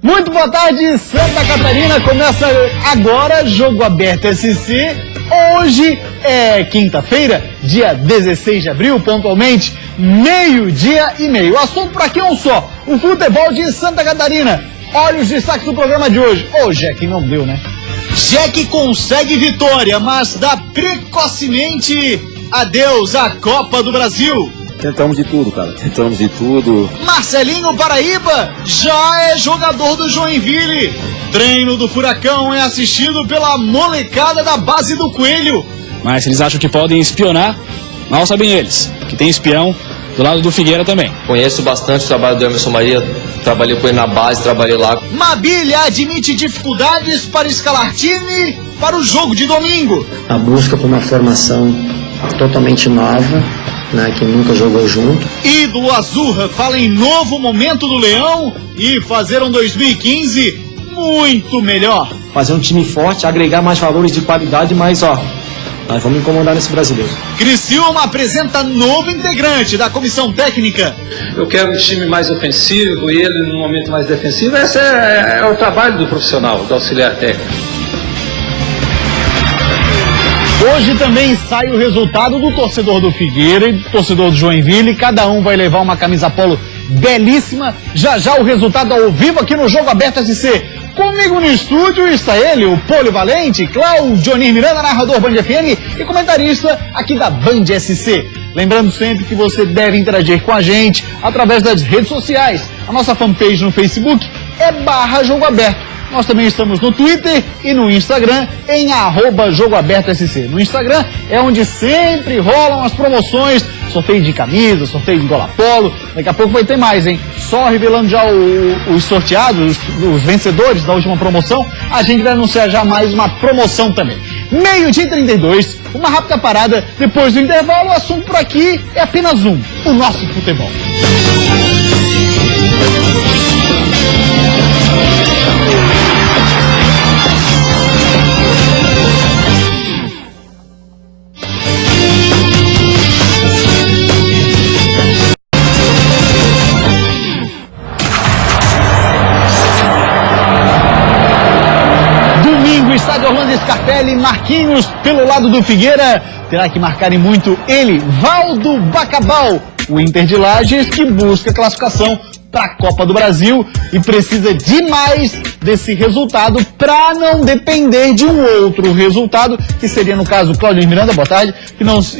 Muito boa tarde, Santa Catarina. Começa agora Jogo Aberto SC. Hoje é quinta-feira, dia 16 de abril, pontualmente, 12:30. O assunto por aqui é um só: o futebol de Santa Catarina. Olha os destaques do programa de hoje. Ô, Jack, não deu, né? Jack consegue vitória, mas dá precocemente adeus à Copa do Brasil. Tentamos de tudo, cara. Tentamos de tudo. Marcelinho Paraíba já é jogador do Joinville. Treino do Furacão é assistido pela molecada da base do Coelho. Mas se eles acham que podem espionar, mal sabem eles, que tem espião do lado do Figueira também. Conheço bastante o trabalho do Emerson Maria, trabalhei com ele na base, trabalhei lá. Mabilha admite dificuldades para escalar time para o jogo de domingo. A busca por uma formação totalmente nova, né, que nunca jogou junto. Ídolo Azurra fala em novo momento do Leão e fazer um 2015 muito melhor. Fazer um time forte, agregar mais valores de qualidade, mas nós vamos incomodar nesse brasileiro. Criciúma apresenta novo integrante da comissão técnica. Eu quero um time mais ofensivo e ele num momento mais defensivo. Esse é o trabalho do profissional, do auxiliar técnico. Hoje também sai o resultado do torcedor do Figueira e do torcedor do Joinville. Cada um vai levar uma camisa polo belíssima. Já já o resultado ao vivo aqui no Jogo Aberto SC. Comigo no estúdio está ele, o polivalente Cláudio Miranda, narrador Band FM e comentarista aqui da Band SC. Lembrando sempre que você deve interagir com a gente através das redes sociais. A nossa fanpage no Facebook é /Jogo Aberto. Nós também estamos no Twitter e no Instagram em @JogoAbertoSC. No Instagram é onde sempre rolam as promoções, sorteio de camisa, sorteio de gola polo. Daqui a pouco vai ter mais, hein? Só revelando já os sorteados, os vencedores da última promoção, a gente vai anunciar já mais uma promoção também. 12:32, uma rápida parada. Depois do intervalo, o assunto por aqui é apenas um: o nosso futebol. Estádio Orlando Scarpelli, Marquinhos pelo lado do Figueira, terá que marcar em muito ele, Valdo Bacabal, o Inter de Lages, que busca classificação para a Copa do Brasil e precisa demais desse resultado para não depender de um outro resultado, que seria no caso, Cláudio Miranda, boa tarde,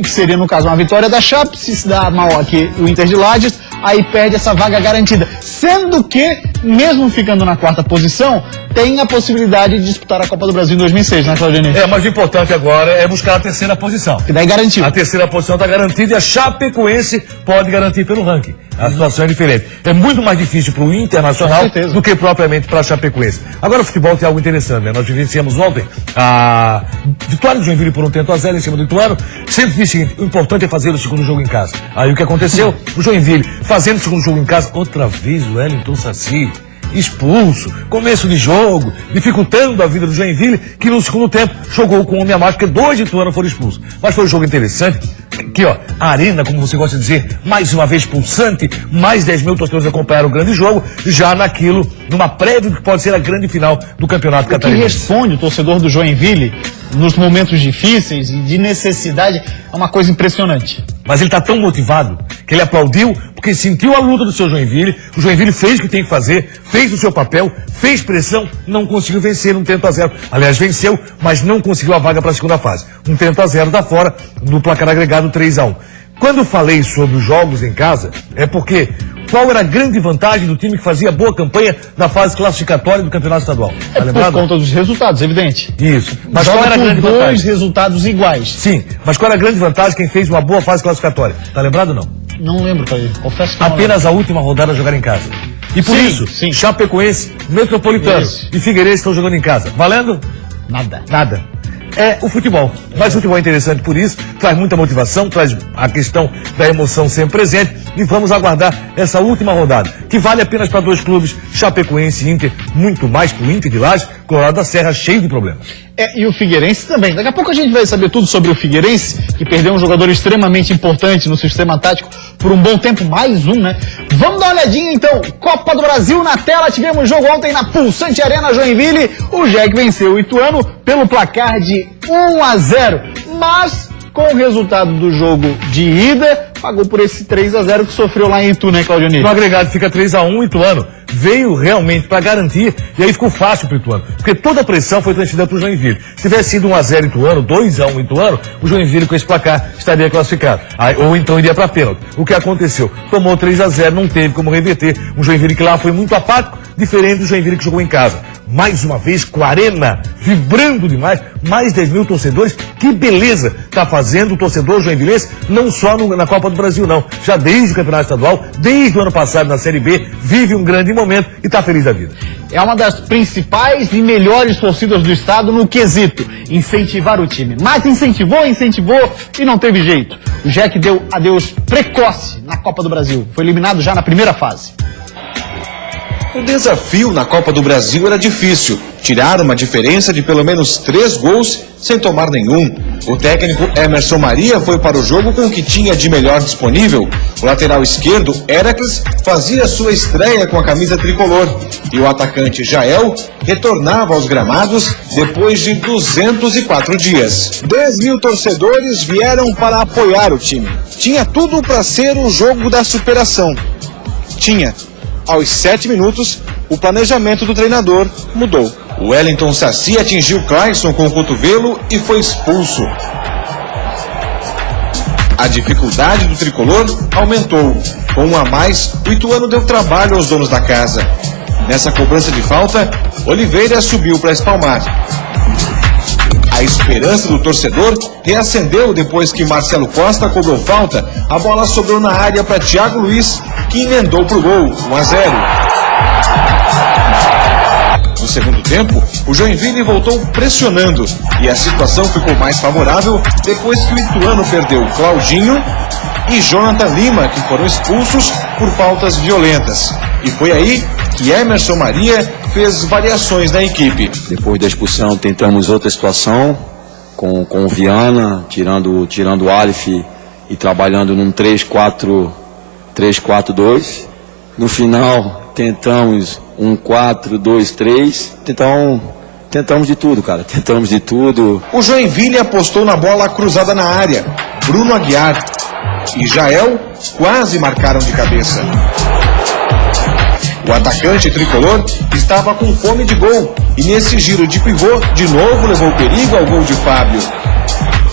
que seria no caso uma vitória da Chape. Se dá mal aqui o Inter de Lages, aí perde essa vaga garantida, sendo que, mesmo ficando na quarta posição, tem a possibilidade de disputar a Copa do Brasil em 2006, né, Claudinei? Mas o importante agora é buscar a terceira posição. Que daí garantiu. A terceira posição está garantida e a Chapecoense pode garantir pelo ranking. A situação é diferente. É muito mais difícil para o Internacional do que propriamente para a Chapecoense. Agora o futebol tem algo interessante, né? Nós vivenciamos ontem a vitória do Joinville por 1-0 em cima do Ituano. Sempre disse o seguinte: o importante é fazer o segundo jogo em casa. Aí o que aconteceu? O Joinville fazendo o segundo jogo em casa, outra vez o Wellington Saci expulso, começo de jogo, dificultando a vida do Joinville, que no segundo tempo jogou com um homem a mais, porque 2 de Ituano foram expulsos. Mas foi um jogo interessante, que a arena, como você gosta de dizer, mais uma vez pulsante, mais 10 mil torcedores acompanharam o grande jogo, já numa prévia que pode ser a grande final do Campeonato Catarinense. O que responde o torcedor do Joinville nos momentos difíceis e de necessidade é uma coisa impressionante. Mas ele está tão motivado que ele aplaudiu porque sentiu a luta do seu Joinville. O Joinville fez o que tem que fazer, fez o seu papel, fez pressão, não conseguiu vencer 1-0. Aliás, venceu, mas não conseguiu a vaga para a segunda fase. 1-0 da fora, no placar agregado 3-1. Quando eu falei sobre os jogos em casa, é porque qual era a grande vantagem do time que fazia boa campanha na fase classificatória do Campeonato Estadual? Tá lembrado? Por conta dos resultados, evidente. Isso. Mas qual era a grande vantagem? 2 resultados iguais. Sim, mas qual era a grande vantagem quem fez uma boa fase classificatória? Tá lembrado ou não? Não lembro, Caio. Confesso que apenas a última rodada jogar em casa. E por isso, Chapecoense, Metropolitano e Figueirense estão jogando em casa. Valendo? Nada. É o futebol. Mas o futebol é interessante por isso, traz muita motivação, traz a questão da emoção sempre presente, e vamos aguardar essa última rodada, que vale apenas para 2 clubes, Chapecoense e Inter, muito mais para o Inter de Lages, Colorado da Serra, cheio de problemas. E o Figueirense também. Daqui a pouco a gente vai saber tudo sobre o Figueirense, que perdeu um jogador extremamente importante no sistema tático por um bom tempo, mais um, né? Vamos dar uma olhadinha então. Copa do Brasil na tela. Tivemos jogo ontem na Pulsante Arena Joinville. O Jack venceu o Ituano pelo placar de 1-0. Mas, com o resultado do jogo de ida, pagou por esse 3-0 que sofreu lá em Itu, né, Claudio Nini? No agregado fica 3-1, Ituano veio realmente para garantir, e aí ficou fácil pro Ituano, porque toda a pressão foi transferida pro Joinville. Se tivesse sido 1-0 Ituano, 2-1 Ituano, o Joinville com esse placar estaria classificado. Ou então iria para pênalti. O que aconteceu? Tomou 3-0, não teve como reverter. Um Joinville que lá foi muito apático, diferente do Joinville que jogou em casa. Mais uma vez, com a arena vibrando demais, mais 10 mil torcedores. Que beleza tá fazendo o torcedor joinvilense, não só na Copa do Brasil, não. Já desde o Campeonato Estadual, desde o ano passado na Série B, vive um grande momento e tá feliz da vida. É uma das principais e melhores torcidas do estado no quesito incentivar o time. Mas incentivou e não teve jeito. O Jack deu adeus precoce na Copa do Brasil. Foi eliminado já na primeira fase. O desafio na Copa do Brasil era difícil. Tirar uma diferença de pelo menos 3 gols sem tomar nenhum. O técnico Emerson Maria foi para o jogo com o que tinha de melhor disponível. O lateral esquerdo, Heracles, fazia sua estreia com a camisa tricolor. E o atacante Jael retornava aos gramados depois de 204 dias. 10 mil torcedores vieram para apoiar o time. Tinha tudo para ser o jogo da superação. Tinha. Aos 7 minutos, o planejamento do treinador mudou. O Wellington Saci atingiu Clayson com o cotovelo e foi expulso. A dificuldade do tricolor aumentou. Com um a mais, o Ituano deu trabalho aos donos da casa. Nessa cobrança de falta, Oliveira subiu para espalmar. A esperança do torcedor reacendeu depois que Marcelo Costa cobrou falta. A bola sobrou na área para Thiago Luiz, que emendou para o gol, 1-0. No segundo tempo, o Joinville voltou pressionando e a situação ficou mais favorável depois que o Ituano perdeu Claudinho e Jonathan Lima, que foram expulsos por faltas violentas. E foi aí que Emerson Maria fez variações na equipe. Depois da expulsão tentamos outra situação com o Viana, tirando o Aleph e trabalhando num 3-4-2. No final tentamos um 4-2-3. Tentamos de tudo, cara. Tentamos de tudo. O Joinville apostou na bola cruzada na área. Bruno Aguiar e Jael quase marcaram de cabeça. O atacante tricolor estava com fome de gol e nesse giro de pivô, de novo levou perigo ao gol de Fábio.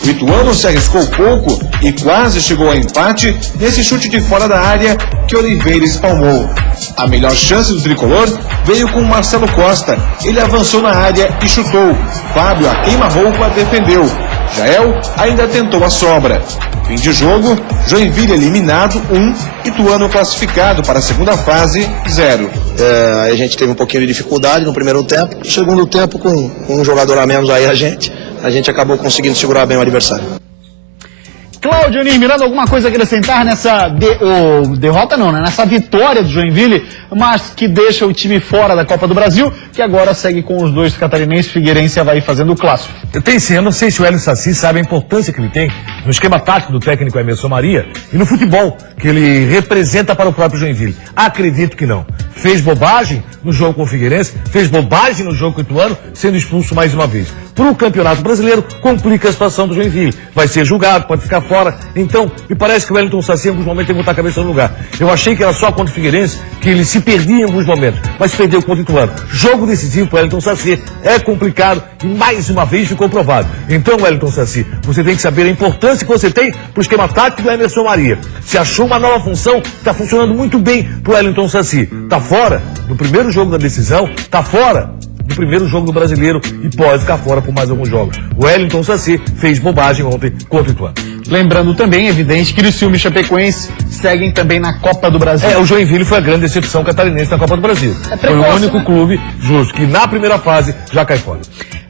O Ituano se arriscou pouco e quase chegou ao empate nesse chute de fora da área que Oliveira espalmou. A melhor chance do tricolor veio com Marcelo Costa. Ele avançou na área e chutou. Fábio, a queima-roupa, defendeu. Jael ainda tentou a sobra. Fim de jogo, Joinville eliminado, 1, Ituano classificado para a segunda fase, 0. Aí a gente teve um pouquinho de dificuldade no primeiro tempo. No segundo tempo, com um jogador a menos aí a gente acabou conseguindo segurar bem o adversário. Claudio Nini, Miranda, alguma coisa a acrescentar nessa derrota não, né? Nessa vitória do Joinville, mas que deixa o time fora da Copa do Brasil, que agora segue com os dois catarinenses, Figueirense e Avaí fazendo o clássico. Eu não sei se o Hélio Saci sabe a importância que ele tem no esquema tático do técnico Emerson Maria e no futebol que ele representa para o próprio Joinville. Acredito que não. Fez bobagem no jogo com o Figueirense, fez bobagem no jogo com o Ituano, sendo expulso mais uma vez. Para o Campeonato Brasileiro, complica a situação do Joinville. Vai ser julgado, pode ficar fora. Então, me parece que o Wellington Saci em alguns momentos tem que botar a cabeça no lugar. Eu achei que era só contra o Figueirense que ele se perdia em alguns momentos, mas perdeu contra o Ituano. Jogo decisivo para o Wellington Saci é complicado e mais uma vez ficou provado. Então, Wellington Saci, você tem que saber a importância que você tem para o esquema tático do Emerson Maria. Se achou uma nova função, está funcionando muito bem para o Wellington Saci. Está fora do primeiro jogo da decisão, está fora do primeiro jogo do Brasileiro e pode ficar fora por mais alguns jogos. O Wellington Saci fez bobagem ontem contra o Ituano. Lembrando também, evidente, que Criciúma e Chapecoense seguem também na Copa do Brasil. O Joinville foi a grande decepção catarinense na Copa do Brasil. Foi o único clube justo que na primeira fase já cai fora.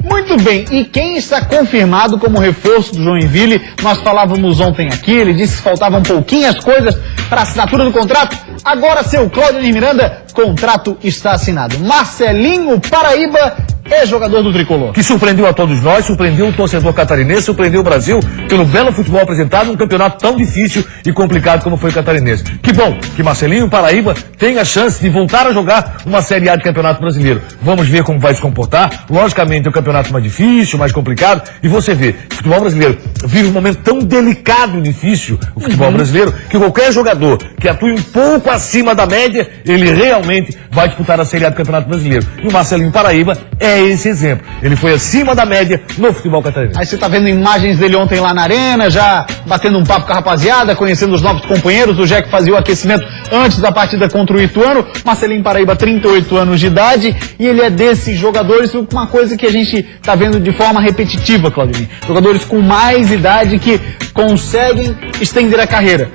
Muito bem, e quem está confirmado como reforço do Joinville, nós falávamos ontem aqui, ele disse que faltavam pouquinhas coisas para a assinatura do contrato. Agora, seu Claudio Nini Miranda, contrato está assinado. Marcelinho Paraíba ex-jogador do Tricolor. Que surpreendeu a todos nós, surpreendeu o torcedor catarinense, surpreendeu o Brasil pelo belo futebol apresentado num campeonato tão difícil e complicado como foi o catarinense. Que bom que Marcelinho Paraíba tem a chance de voltar a jogar uma Série A de Campeonato Brasileiro. Vamos ver como vai se comportar. Logicamente é um campeonato mais difícil, mais complicado, e você vê, o futebol brasileiro vive um momento tão delicado e difícil, o futebol brasileiro, que qualquer jogador que atue um pouco acima da média, ele realmente vai disputar a Série A do Campeonato Brasileiro. E o Marcelinho Paraíba é esse exemplo. Ele foi acima da média no futebol catarinense. Aí você tá vendo imagens dele ontem lá na arena, já batendo um papo com a rapaziada, conhecendo os novos companheiros. O Jack fazia o aquecimento antes da partida contra o Ituano. Marcelinho Paraíba, 38 anos de idade, e ele é desses jogadores, uma coisa que a gente tá vendo de forma repetitiva, Claudinei. Jogadores com mais idade que conseguem estender a carreira.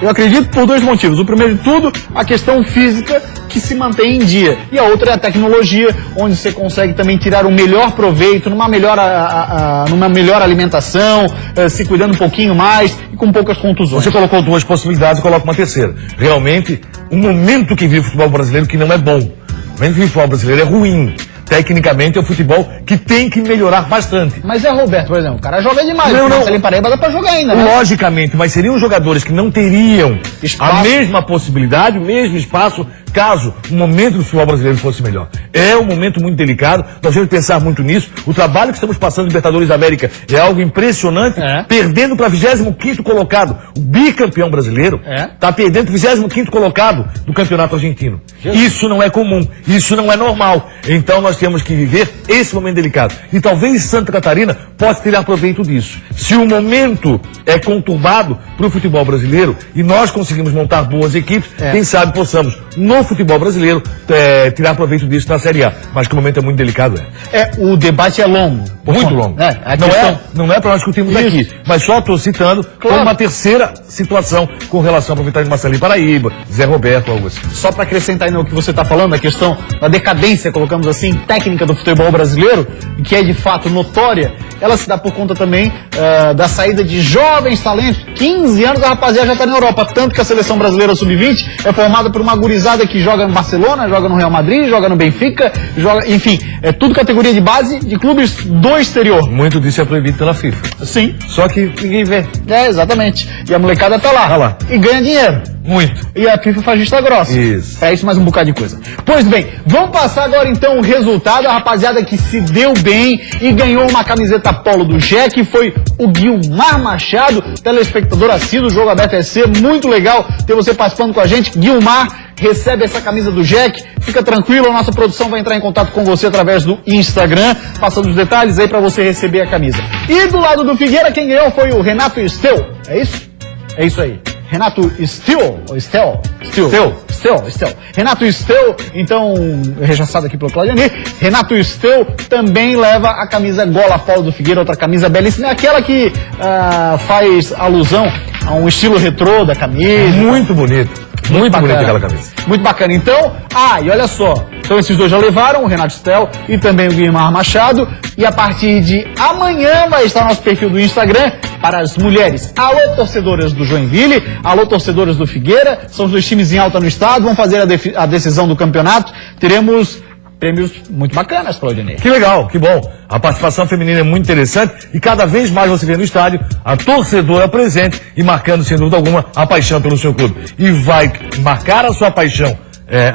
Eu acredito por dois motivos. O primeiro de tudo, a questão física, que se mantém em dia. E a outra é a tecnologia, onde você consegue também tirar um melhor proveito, numa melhor alimentação, se cuidando um pouquinho mais e com poucas contusões. Você colocou duas possibilidades, eu coloco uma terceira. Realmente, um momento que vive o futebol brasileiro que não é bom. O momento que vive o futebol brasileiro é ruim. Tecnicamente é um futebol que tem que melhorar bastante. Mas é Roberto, por exemplo, o cara joga demais. Não. Marcelinho Paraíba dá pra jogar ainda, né? Logicamente, mas seriam jogadores que não teriam a mesma possibilidade, o mesmo espaço, caso o momento do futebol brasileiro fosse melhor. É um momento muito delicado, nós temos que pensar muito nisso. O trabalho que estamos passando no Libertadores da América é algo impressionante, perdendo para 25º colocado. O bicampeão brasileiro está perdendo para o 25º colocado do campeonato argentino. Isso não é comum, isso não é normal. Então nós temos que viver esse momento delicado. E talvez Santa Catarina possa tirar proveito disso. Se o momento é conturbado para o futebol brasileiro e nós conseguimos montar boas equipes, quem sabe possamos, no futebol brasileiro, tirar proveito disso na Série A. Mas que o momento é muito delicado. O debate é longo. Muito longo. Não é para nós discutirmos aqui. Mas só estou citando uma terceira situação com relação ao aproveitamento de Marcelinho Paraíba, Zé Roberto, algo assim. Só para acrescentar aí no que você está falando, a questão da decadência, colocamos assim, técnica do futebol brasileiro, que é de fato notória, ela se dá por conta também da saída de jovens talentos. 15 anos a rapaziada já está na Europa, tanto que a seleção brasileira sub-20 é formada por uma gurizada que joga no Barcelona, joga no Real Madrid, joga no Benfica, enfim, é tudo categoria de base de clubes do exterior. Muito disso é proibido pela FIFA. Sim. Só que ninguém vê. Exatamente. E a molecada tá lá. E ganha dinheiro. Muito. E a FIFA faz vista grossa. Isso. É isso, mais um bocado de coisa. Pois bem, vamos passar agora então o resultado. A rapaziada que se deu bem e ganhou uma camiseta polo do Jack foi o Guilmar Machado, telespectador assíduo do Jogo Aberto SC. Muito legal ter você participando com a gente. Guilmar, recebe essa camisa do Jack. Fica tranquilo, a nossa produção vai entrar em contato com você através do Instagram, passando os detalhes aí pra você receber a camisa. E do lado do Figueira, quem ganhou foi o Renato Estel. É isso? É isso aí. Renato Estel. Renato Estel, então, rechaçado aqui pelo Claudinei. Renato Estel também leva a camisa gola polo do Figueira, outra camisa belíssima. É aquela que faz alusão a um estilo retrô da camisa. Muito bonito. Muito bonita aquela camisa. Muito bacana. Então, e olha só. Então esses dois já levaram, o Renato Estel e também o Guilmar Machado. E a partir de amanhã vai estar nosso perfil do Instagram para as mulheres. Alô, torcedoras do Joinville, alô, torcedoras do Figueira. São os dois times em alta no estado, vão fazer a decisão do campeonato. Teremos prêmios muito bacanas, Claudinei. Que legal, que bom. A participação feminina é muito interessante e cada vez mais você vê no estádio a torcedora presente e marcando, sem dúvida alguma, a paixão pelo seu clube. E vai marcar a sua paixão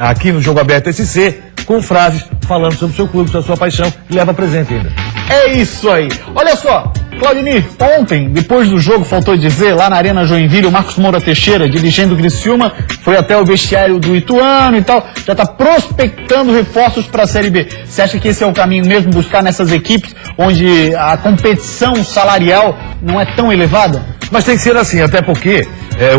aqui no Jogo Aberto SC com frases falando sobre o seu clube, sobre a sua paixão e leva presente ainda. É isso aí. Olha só, Claudinei, ontem, depois do jogo, faltou dizer, lá na Arena Joinville, o Marcos Moura Teixeira, dirigente do Criciúma, foi até o vestiário do Ituano e tal, já está prospectando reforços para a Série B. Você acha que esse é o caminho mesmo, buscar nessas equipes onde a competição salarial não é tão elevada? Mas tem que ser assim, até porque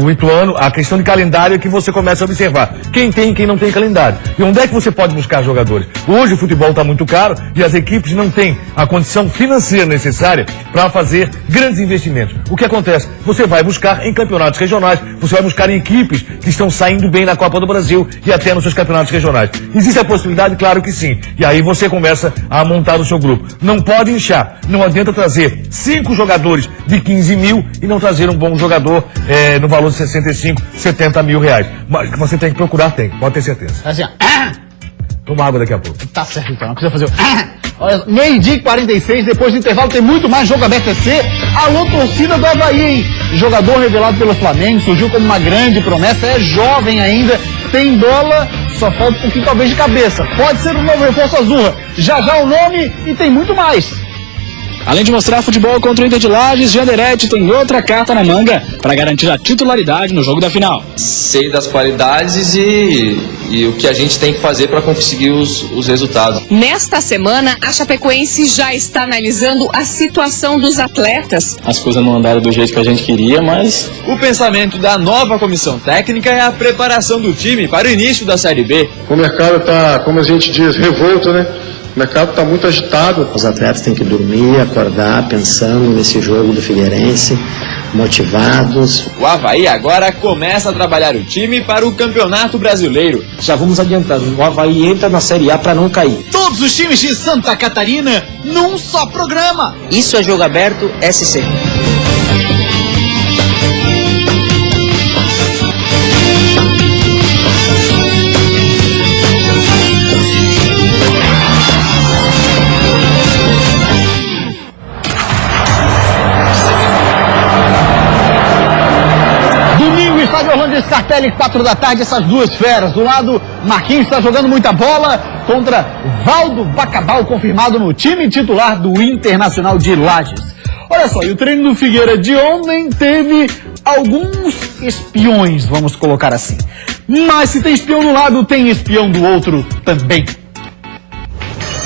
o Ituano, a questão de calendário é que você começa a observar quem tem e quem não tem calendário. E onde é que você pode buscar jogadores? Hoje o futebol está muito caro e as equipes não têm a condição financeira necessária para fazer grandes investimentos. O que acontece? Você vai buscar em campeonatos regionais, você vai buscar em equipes que estão saindo bem na Copa do Brasil e até nos seus campeonatos regionais. Existe a possibilidade? Claro que sim. E aí você começa a montar o seu grupo. Não pode inchar. Não adianta trazer 5 jogadores de 15 mil e não trazer um bom jogador no valor de 65, 70 mil reais. Mas que você tem que procurar, pode ter certeza. Assim, Toma água daqui a pouco. Tá certo, então. Não precisa fazer Olha, meio-dia e 46, depois do intervalo tem muito mais jogo aberto SC. Alô, torcida do Avaí, hein? Jogador revelado pelo Flamengo, surgiu como uma grande promessa, é jovem ainda, tem bola, só falta um pouquinho talvez de cabeça. Pode ser um novo reforço azul. Já o nome e tem muito mais. Além de mostrar futebol contra o Inter de Lages, Jean Deretti tem outra carta na manga para garantir a titularidade no jogo da final. Sei das qualidades e o que a gente tem que fazer para conseguir os resultados. Nesta semana, a Chapecoense já está analisando a situação dos atletas. As coisas não andaram do jeito que a gente queria, mas... O pensamento da nova comissão técnica é a preparação do time para o início da Série B. O mercado está, como a gente diz, revolto, né? O mercado está muito agitado. Os atletas têm que dormir, acordar, pensando nesse jogo do Figueirense, motivados. O Avaí agora começa a trabalhar o time para o Campeonato Brasileiro. Já vamos adiantando, o Avaí entra na Série A para não cair. Todos os times de Santa Catarina num só programa. Isso é jogo aberto SC. Scarpelli, 4 da tarde, essas duas feras. Do lado, Marquinhos está jogando muita bola contra Valdo Bacabal, confirmado no time titular do Internacional de Lages. Olha só, e o treino do Figueira de ontem teve alguns espiões, vamos colocar assim. Mas se tem espião no lado, tem espião do outro também.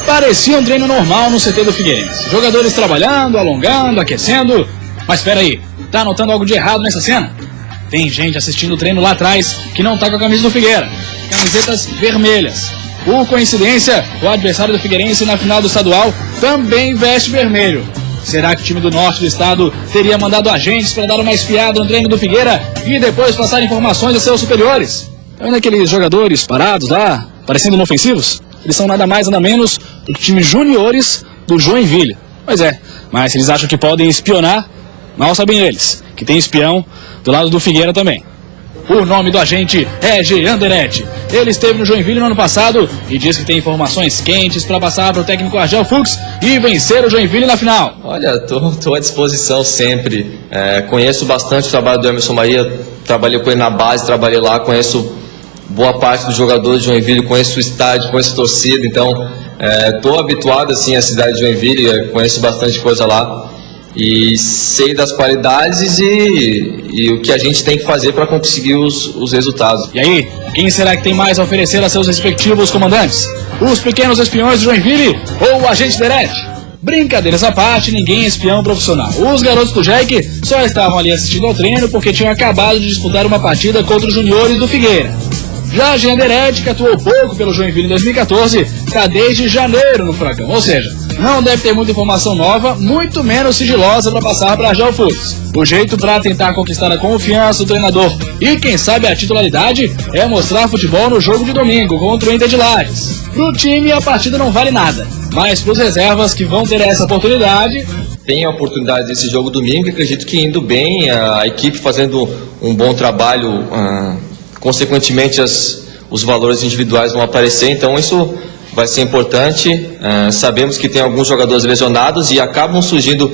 Parecia um treino normal no CT do Figueirense. Jogadores trabalhando, alongando, aquecendo. Mas espera aí, tá notando algo de errado nessa cena? Tem gente assistindo o treino lá atrás que não tá com a camisa do Figueira. Camisetas vermelhas. Por coincidência, o adversário do Figueirense na final do estadual também veste vermelho. Será que o time do norte do estado teria mandado agentes para dar uma espiada no treino do Figueira e depois passar informações a seus superiores? Tá vendo aqueles jogadores parados lá, parecendo inofensivos? Eles são nada mais nada menos do que times juniores do Joinville. Pois é, mas se eles acham que podem espionar, mal sabem eles que tem espião do lado do Figueira também. O nome do agente é Jean Deretti. Ele esteve no Joinville no ano passado e diz que tem informações quentes para passar para o técnico Argel Fux e vencer o Joinville na final. Olha, tô à disposição sempre. Conheço bastante o trabalho do Emerson Maria, trabalhei com ele na base, trabalhei lá, conheço boa parte dos jogadores de Joinville, conheço o estádio, conheço a torcida, então estou habituado assim à cidade de Joinville, conheço bastante coisa lá. E sei das qualidades e o que a gente tem que fazer para conseguir os resultados. E aí, quem será que tem mais a oferecer a seus respectivos comandantes? Os pequenos espiões de Joinville ou o agente Deretti? Brincadeiras à parte, ninguém é espião profissional. Os garotos do Jack só estavam ali assistindo ao treino porque tinham acabado de disputar uma partida contra os juniores do Figueira. Já Jean Deretti, que atuou pouco pelo Joinville em 2014, está desde janeiro no Furacão, ou seja, não deve ter muita informação nova, muito menos sigilosa para passar para Argel Fux. O jeito para tentar conquistar a confiança do treinador e, quem sabe, a titularidade é mostrar futebol no jogo de domingo contra o Inter de Lages. Pro time, a partida não vale nada, mas pros reservas que vão ter essa oportunidade... Tem a oportunidade desse jogo domingo e acredito que indo bem, a equipe fazendo um bom trabalho, consequentemente os valores individuais vão aparecer, então isso... vai ser importante. Sabemos que tem alguns jogadores lesionados e acabam surgindo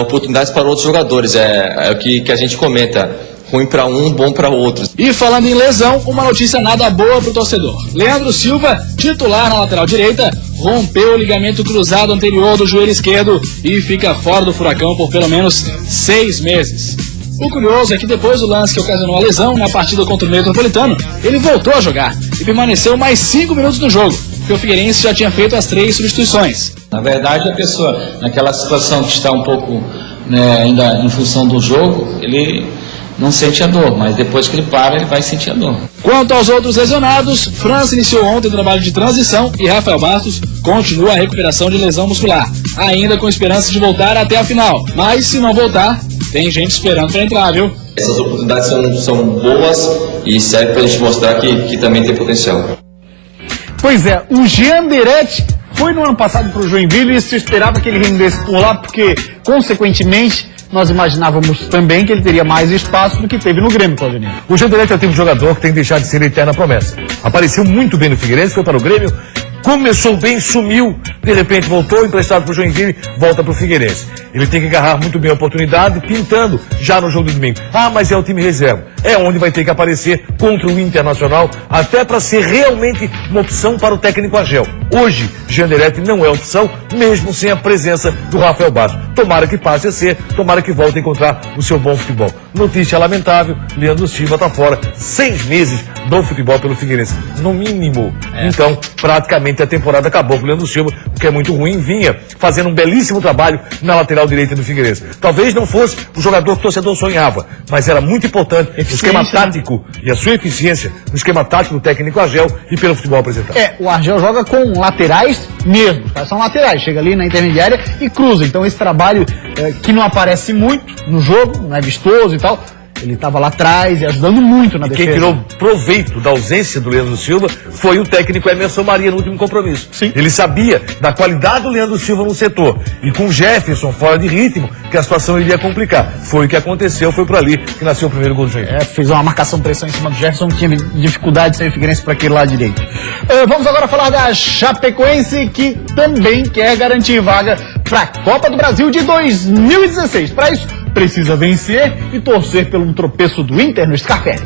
oportunidades para outros jogadores. É o que a gente comenta. Ruim para um, bom para outros. E falando em lesão, uma notícia nada boa para o torcedor. Leandro Silva, titular na lateral direita, rompeu o ligamento cruzado anterior do joelho esquerdo e fica fora do Furacão por pelo menos 6 meses. O curioso é que depois do lance que ocasionou a lesão na partida contra o Metropolitano, ele voltou a jogar e permaneceu mais 5 minutos no jogo. O Figueirense já tinha feito as 3 substituições. Na verdade, a pessoa, naquela situação que está um pouco ainda em função do jogo, ele não sente a dor, mas depois que ele para, ele vai sentir a dor. Quanto aos outros lesionados, França iniciou ontem o trabalho de transição e Rafael Bastos continua a recuperação de lesão muscular, ainda com esperança de voltar até a final. Mas se não voltar, tem gente esperando para entrar, viu? Essas oportunidades são boas e servem para a gente mostrar que também tem potencial. Pois é, o Jean Deretti foi no ano passado para o Joinville e se esperava que ele rendesse por lá, porque, consequentemente, nós imaginávamos também que ele teria mais espaço do que teve no Grêmio, Claudinei. O Jean Deretti é o tipo de jogador que tem que deixar de ser eterna promessa. Apareceu muito bem no Figueirense, foi para o Grêmio Começou bem, sumiu, de repente voltou, emprestado para o Joinville, volta para o Figueirense. Ele tem que agarrar muito bem a oportunidade, pintando já no jogo de domingo. Ah, mas é o time reserva. É onde vai ter que aparecer contra o Internacional, até para ser realmente uma opção para o técnico Argel. Hoje, Janderete não é opção, mesmo sem a presença do Rafael Basso. Tomara que passe a ser, tomara que volte a encontrar o seu bom futebol. Notícia lamentável, Leandro Silva está fora 6 meses do futebol pelo Figueirense, no mínimo. Então, praticamente a temporada acabou com o Leandro Silva, o que é muito ruim, vinha fazendo um belíssimo trabalho na lateral direita do Figueirense. Talvez não fosse o jogador que o torcedor sonhava, mas era muito importante o esquema tático e a sua eficiência no esquema tático do técnico Argel e pelo futebol apresentado. O Argel joga com laterais mesmo, são laterais, chega ali na intermediária e cruza. Então esse trabalho que não aparece muito no jogo, não é vistoso e tal, ele estava lá atrás e ajudando muito na defesa. Quem tirou proveito da ausência do Leandro Silva foi o técnico Emerson Maria no último compromisso. Sim. Ele sabia da qualidade do Leandro Silva no setor. E com o Jefferson fora de ritmo, que a situação iria complicar. Foi o que aconteceu, foi por ali que nasceu o primeiro gol do Joinville. Fez uma marcação-pressão em cima do Jefferson, que tinha dificuldade de sair o Figueirense para aquele lado direito. Vamos agora falar da Chapecoense, que também quer garantir vaga para a Copa do Brasil de 2016. Para isso, precisa vencer e torcer pelo um tropeço do Inter no Scarpelli.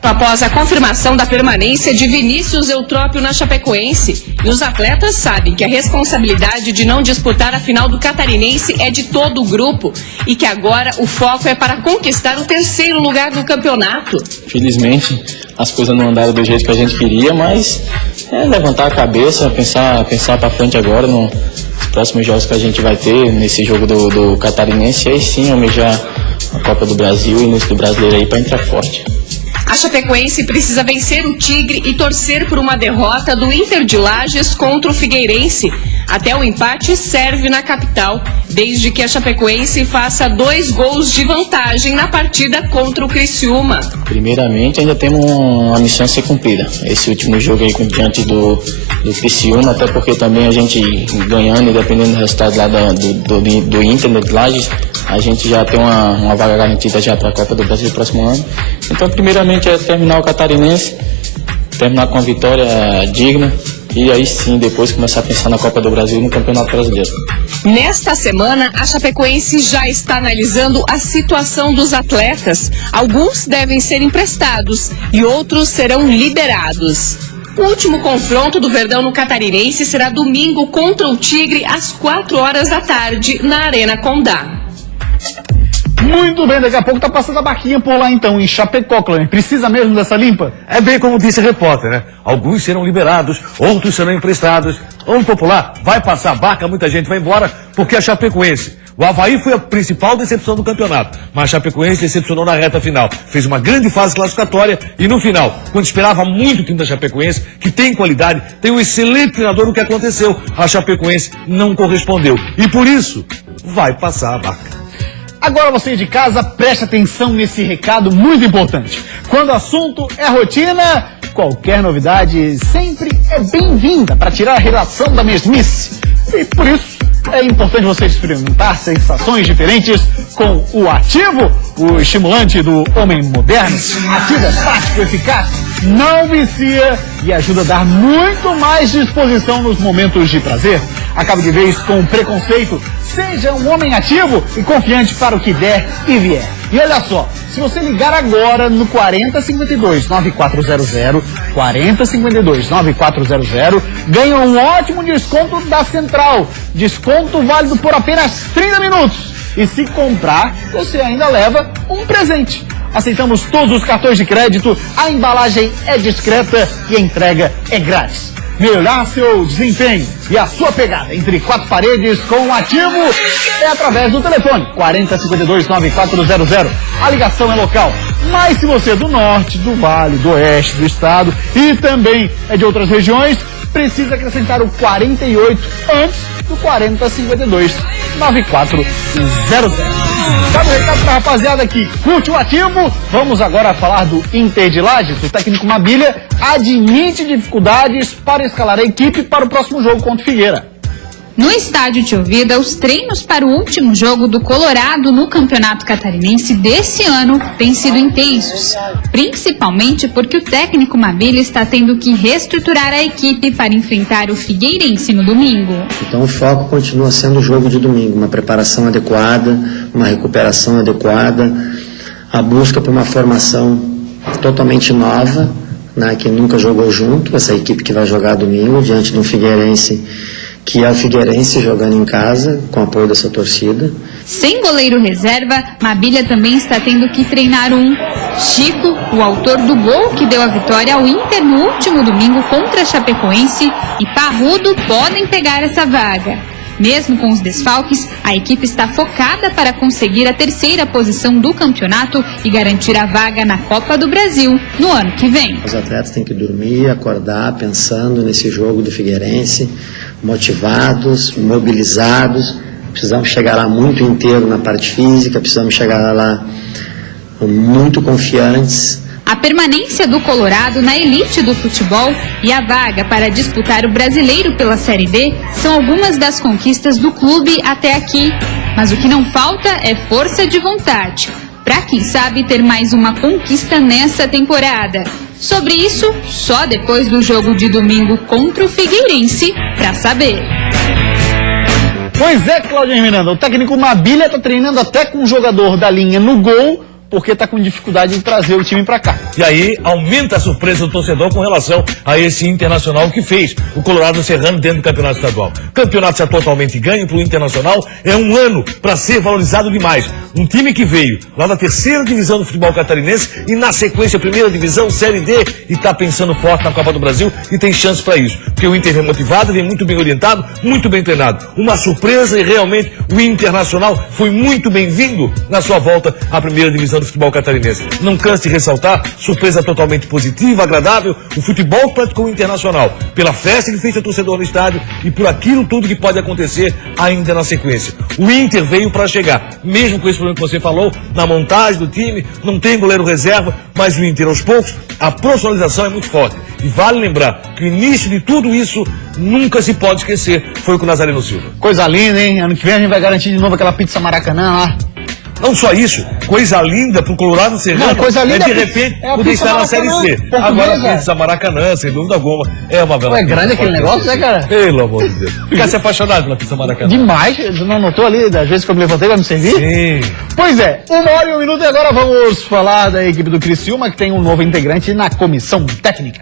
Após a confirmação da permanência de Vinícius Eutrópio na Chapecoense, e os atletas sabem que a responsabilidade de não disputar a final do Catarinense é de todo o grupo e que agora o foco é para conquistar o 3º lugar do campeonato. Felizmente, as coisas não andaram do jeito que a gente queria, mas é levantar a cabeça, pensar para frente agora nos próximos jogos que a gente vai ter, nesse jogo do Catarinense, e aí sim almejar a Copa do Brasil e início do Brasileiro aí para entrar forte. A Chapecoense precisa vencer o Tigre e torcer por uma derrota do Inter de Lages contra o Figueirense. Até o empate serve na capital, desde que a Chapecoense faça 2 gols de vantagem na partida contra o Criciúma. Primeiramente, ainda temos uma missão a ser cumprida. Esse último jogo aí diante do Criciúma, até porque também a gente ganhando e dependendo do resultado lá do Inter de Lages, a gente já tem uma vaga garantida já para a Copa do Brasil no próximo ano. Então, primeiramente é terminar o Catarinense, terminar com uma vitória digna e aí sim, depois começar a pensar na Copa do Brasil e no Campeonato Brasileiro. Nesta semana, a Chapecoense já está analisando a situação dos atletas. Alguns devem ser emprestados e outros serão liberados. O último confronto do Verdão no Catarinense será domingo contra o Tigre às 16h na Arena Condá. Muito bem, daqui a pouco tá passando a barquinha por lá então, em Chapecó, Clã. Precisa mesmo dessa limpa? É bem como disse o repórter, né? Alguns serão liberados, outros serão emprestados. Vamos popular, vai passar a barca, muita gente vai embora, porque a Chapecoense. O Avaí foi a principal decepção do campeonato, mas a Chapecoense decepcionou na reta final. Fez uma grande fase classificatória e no final, quando esperava muito o time da Chapecoense, que tem qualidade, tem um excelente treinador, o que aconteceu? A Chapecoense não correspondeu. E por isso, vai passar a barca. Agora você de casa, preste atenção nesse recado muito importante. Quando o assunto é rotina, qualquer novidade sempre é bem-vinda para tirar a relação da mesmice. E por isso é importante você experimentar sensações diferentes com o Ativo, o estimulante do homem moderno. Ativo é prático, eficaz, não vicia e ajuda a dar muito mais disposição nos momentos de prazer. Acabe de vez com o preconceito. Seja um homem ativo e confiante para o que der e vier. E olha só, se você ligar agora no 4052-9400, 4052-9400, ganha um ótimo desconto da Central. Desconto válido por apenas 30 minutos. E se comprar, você ainda leva um presente. Aceitamos todos os cartões de crédito, a embalagem é discreta e a entrega é grátis. Melhorar seu desempenho e a sua pegada entre 4 paredes com o Ativo é através do telefone 4052-9400. A ligação é local, mas se você é do norte, do vale, do oeste do estado e também é de outras regiões, precisa acrescentar o 48 antes do 4052-9400. Sabe o recado pra rapaziada que curte o Ativo? Vamos agora falar do Inter de Lages. O técnico Mabilha admite dificuldades para escalar a equipe para o próximo jogo contra o Figueira. No estádio de Ouvida, os treinos para o último jogo do Colorado no Campeonato Catarinense desse ano têm sido intensos, principalmente porque o técnico Mabília está tendo que reestruturar a equipe para enfrentar o Figueirense no domingo. Então o foco continua sendo o jogo de domingo, uma preparação adequada, uma recuperação adequada, a busca por uma formação totalmente nova, né, que nunca jogou junto, essa equipe que vai jogar domingo diante de um Figueirense, que é o Figueirense jogando em casa, com o apoio dessa torcida. Sem goleiro reserva, Mabília também está tendo que treinar um Chico, o autor do gol que deu a vitória ao Inter no último domingo contra a Chapecoense, e Parrudo podem pegar essa vaga. Mesmo com os desfalques, a equipe está focada para conseguir a 3ª posição do campeonato e garantir a vaga na Copa do Brasil no ano que vem. Os atletas têm que dormir, acordar pensando nesse jogo do Figueirense, motivados, mobilizados. Precisamos chegar lá muito inteiro na parte física, precisamos chegar lá muito confiantes. A permanência do Colorado na elite do futebol e a vaga para disputar o Brasileiro pela Série D são algumas das conquistas do clube até aqui. Mas o que não falta é força de vontade, para quem sabe ter mais uma conquista nessa temporada. Sobre isso, só depois do jogo de domingo contra o Figueirense, para saber. Pois é, Claudinho Miranda, o técnico Mabília está treinando até com o jogador da linha no gol, porque está com dificuldade de trazer o time para cá. E aí aumenta a surpresa do torcedor com relação a esse Internacional que fez o Colorado Serrano dentro do Campeonato Estadual. O campeonato já totalmente ganho para o Internacional, é um ano para ser valorizado demais. Um time que veio lá da 3ª divisão do futebol catarinense e na sequência 1ª divisão, Série D, e está pensando forte na Copa do Brasil e tem chance para isso. Porque o Inter vem motivado, vem muito bem orientado, muito bem treinado. Uma surpresa e realmente o Internacional foi muito bem-vindo na sua volta à 1ª divisão do futebol catarinense. Não canse de ressaltar, surpresa totalmente positiva, agradável, o futebol que praticou o Internacional, pela festa que fez o torcedor no estádio e por aquilo tudo que pode acontecer ainda na sequência. O Inter veio para chegar, mesmo com esse problema que você falou, na montagem do time, não tem goleiro reserva, mas o Inter aos poucos, a profissionalização é muito forte. E vale lembrar que o início de tudo isso nunca se pode esquecer, foi com o Nazareno Silva. Coisa linda, hein? Ano que vem a gente vai garantir de novo aquela pizza Maracanã lá. Não só isso, coisa linda pro Colorado Serrano, coisa linda de repente poder estar na Série C. Agora a pizza Maracanã, sem dúvida alguma, é uma bela pizza. É grande aquele negócio, né, cara? Pelo amor de Deus. Ficasse apaixonado pela pizza Maracanã. Demais, não notou ali, das vezes que eu me levantei pra me servir? Sim. Pois é, 1h01 e agora vamos falar da equipe do Criciúma, que tem um novo integrante na comissão técnica.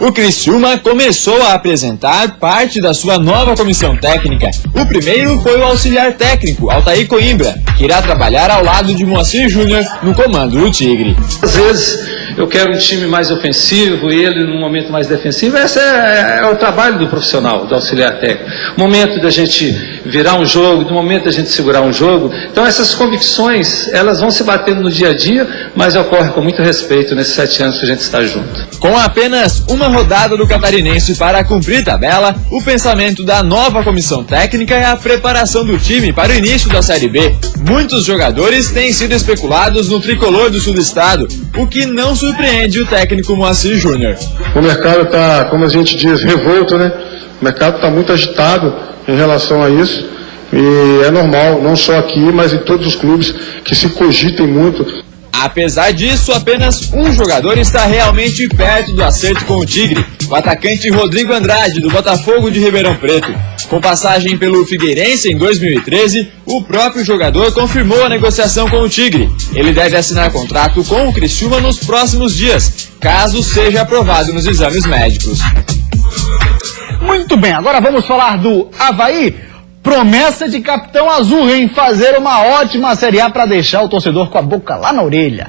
O Criciúma começou a apresentar parte da sua nova comissão técnica. O primeiro foi o auxiliar técnico, Altair Coimbra, que irá trabalhar ao lado de Moacir Júnior no comando do Tigre. Às vezes eu quero um time mais ofensivo e ele num momento mais defensivo. Esse é o trabalho do profissional, do auxiliar técnico. O momento da gente virar um jogo, do momento da gente segurar um jogo. Então essas convicções, elas vão se batendo no dia a dia, mas ocorre com muito respeito nesses 7 anos que a gente está junto. Com apenas uma rodada do Catarinense para cumprir tabela, o pensamento da nova comissão técnica é a preparação do time para o início da Série B. Muitos jogadores têm sido especulados no tricolor do sul do estado, o que não surpreende o técnico Moacir Júnior. O mercado está, como a gente diz, revolto, né? O mercado está muito agitado em relação a isso e é normal, não só aqui, mas em todos os clubes que se cogitem muito. Apesar disso, apenas um jogador está realmente perto do acerto com o Tigre, o atacante Rodrigo Andrade, do Botafogo de Ribeirão Preto. Com passagem pelo Figueirense em 2013, o próprio jogador confirmou a negociação com o Tigre. Ele deve assinar contrato com o Criciúma nos próximos dias, caso seja aprovado nos exames médicos. Muito bem, agora vamos falar do Avaí. Promessa de capitão azul em fazer uma ótima Série A para deixar o torcedor com a boca lá na orelha.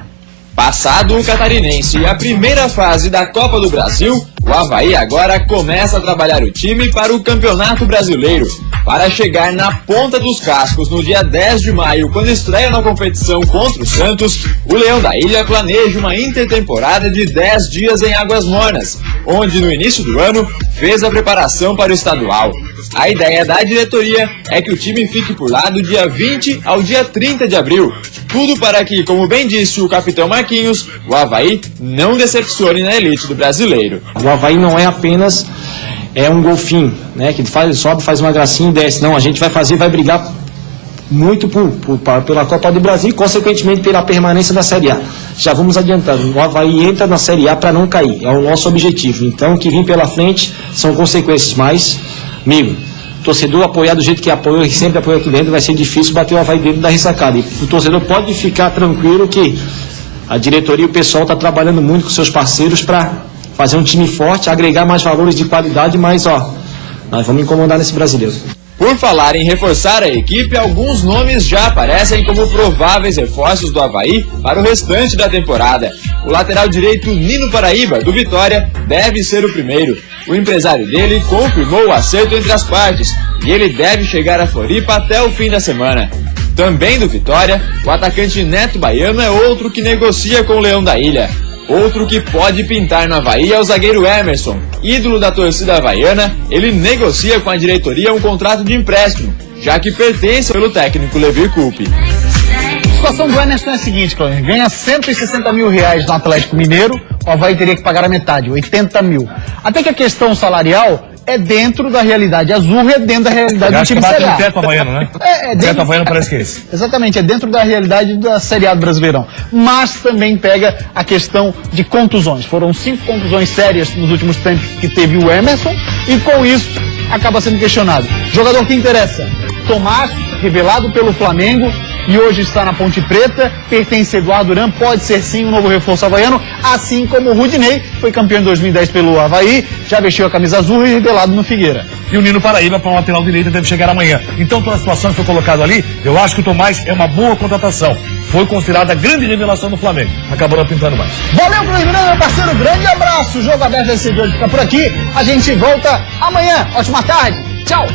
Passado o Catarinense e a primeira fase da Copa do Brasil, o Avaí agora começa a trabalhar o time para o Campeonato Brasileiro. Para chegar na ponta dos cascos no dia 10 de maio, quando estreia na competição contra o Santos, o Leão da Ilha planeja uma intertemporada de 10 dias em Águas Mornas, onde no início do ano fez a preparação para o estadual. A ideia da diretoria é que o time fique por lá do dia 20 ao dia 30 de abril. Tudo para que, como bem disse o capitão Marquinhos, o Avaí não decepcione na elite do brasileiro. O Avaí não é apenas é um golfinho, né? Que sobe, faz uma gracinha e desce. Não, a gente vai brigar muito pela Copa do Brasil e, consequentemente, pela permanência da Série A. Já vamos adiantando, o Avaí entra na Série A para não cair, é o nosso objetivo. Então, o que vem pela frente são consequências, mas, amigo, torcedor apoiar do jeito que apoia e sempre apoia aqui dentro, vai ser difícil bater o Avaí dentro da ressacada. E o torcedor pode ficar tranquilo que a diretoria e o pessoal está trabalhando muito com seus parceiros para fazer um time forte, agregar mais valores de qualidade, mas, nós vamos incomodar nesse brasileiro. Por falar em reforçar a equipe, alguns nomes já aparecem como prováveis reforços do Avaí para o restante da temporada. O lateral direito Nino Paraíba, do Vitória, deve ser o primeiro. O empresário dele confirmou o acerto entre as partes e ele deve chegar a Floripa até o fim da semana. Também do Vitória, o atacante Neto Baiano é outro que negocia com o Leão da Ilha. Outro que pode pintar no Avaí é o zagueiro Emerson. Ídolo da torcida havaiana, ele negocia com a diretoria um contrato de empréstimo, já que pertence pelo técnico Levir Coupe. A situação do Emerson é a seguinte, Cláudio, ganha 160 mil reais no Atlético Mineiro, o Avaí teria que pagar a metade, 80 mil. Até que a questão salarial é dentro da realidade azul e é dentro da realidade do time Série A. O teto havaiano, né? O teto havaiano parece que é esse. Exatamente, é dentro da realidade da Série A do Brasileirão. Mas também pega a questão de contusões. Foram 5 contusões sérias nos últimos tempos que teve o Emerson e com isso acaba sendo questionado. Jogador que interessa, Tomás, revelado pelo Flamengo e hoje está na Ponte Preta, pertence a Eduardo Duran, pode ser sim um novo reforço havaiano, assim como o Rudinei, foi campeão em 2010 pelo Avaí, já vestiu a camisa azul e revelado no Figueira. E o Nino Paraíba para o lateral direito deve chegar amanhã. Então, toda a situação que foi colocada ali, eu acho que o Tomás é uma boa contratação. Foi considerada a grande revelação do Flamengo. Acabou não pintando mais. Valeu, Cleiton, meu parceiro, grande abraço. O Jogo Aberto vai ser de hoje, fica por aqui. A gente volta amanhã. Ótima tarde. Tchau.